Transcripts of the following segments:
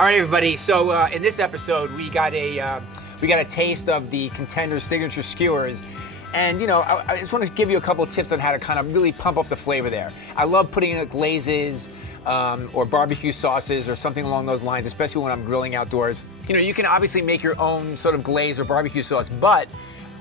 All right, everybody. So in this episode, we got a taste of the Contender's signature skewers, and I just want to give you a couple of tips on how to kind of really pump up the flavor there. I love putting in glazes or barbecue sauces or something along those lines, especially when I'm grilling outdoors. You can obviously make your own sort of glaze or barbecue sauce, but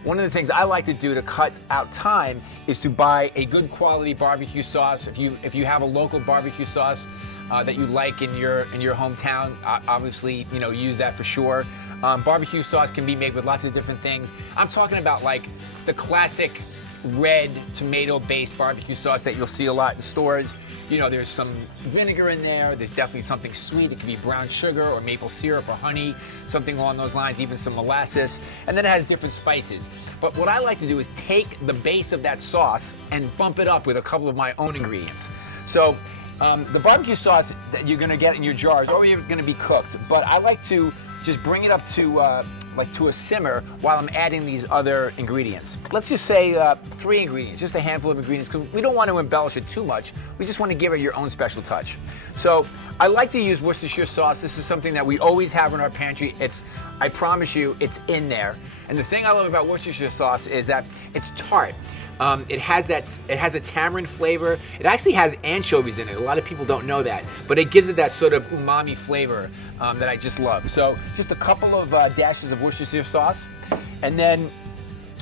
one of the things I like to do to cut out time is to buy a good quality barbecue sauce. If you have a local barbecue sauce that you like in your hometown, obviously use that for sure. Barbecue sauce can be made with lots of different things. I'm talking about like the classic red tomato-based barbecue sauce that you'll see a lot in stores. There's some vinegar in there. There's definitely something sweet. It could be brown sugar or maple syrup or honey, something along those lines, even some molasses. And then it has different spices. But what I like to do is take the base of that sauce and bump it up with a couple of my own ingredients. So the barbecue sauce that you're gonna get in your jar is already gonna be cooked, but I like to just bring it up to a simmer while I'm adding these other ingredients. Let's just say 3 ingredients, just a handful of ingredients, because we don't want to embellish it too much. We just want to give it your own special touch. So I like to use Worcestershire sauce. This is something that we always have in our pantry. I promise you, it's in there. And the thing I love about Worcestershire sauce is that it's tart. It has a tamarind flavor. It actually has anchovies in it. A lot of people don't know that, but it gives it that sort of umami flavor that I just love. So just a couple of dashes of Worcestershire sauce, and then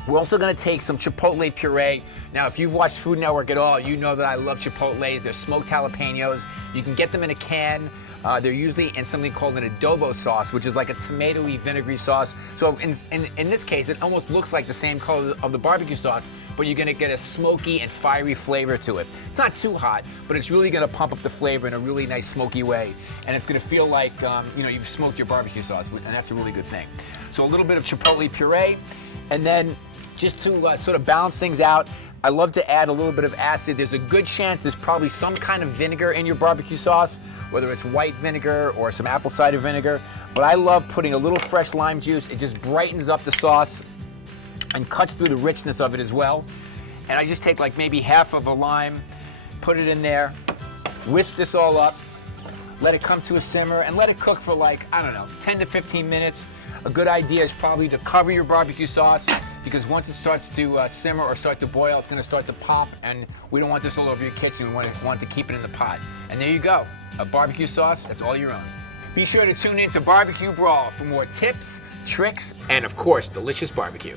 we're also going to take some chipotle puree. Now, if you've watched Food Network at all, you know that I love chipotles. They're smoked jalapenos. You can get them in a can. They're usually in something called an adobo sauce, which is like a tomatoey vinegary sauce. So in this case, it almost looks like the same color of the barbecue sauce, but you're gonna get a smoky and fiery flavor to it. It's not too hot, but it's really gonna pump up the flavor in a really nice smoky way. And it's gonna feel like you've smoked your barbecue sauce, and that's a really good thing. So a little bit of chipotle puree, and then just to sort of balance things out, I love to add a little bit of acid. There's a good chance there's probably some kind of vinegar in your barbecue sauce, whether it's white vinegar or some apple cider vinegar. But I love putting a little fresh lime juice. It just brightens up the sauce and cuts through the richness of it as well. And I just take like maybe half of a lime, put it in there, whisk this all up, let it come to a simmer, and let it cook for like, I don't know, 10 to 15 minutes. A good idea is probably to cover your barbecue sauce, because once it starts to simmer or start to boil, it's going to start to pop, and we don't want this all over your kitchen. We want to keep it in the pot. And there you go, a barbecue sauce that's all your own. Be sure to tune in to BBQ Brawl for more tips, tricks, and of course, delicious barbecue.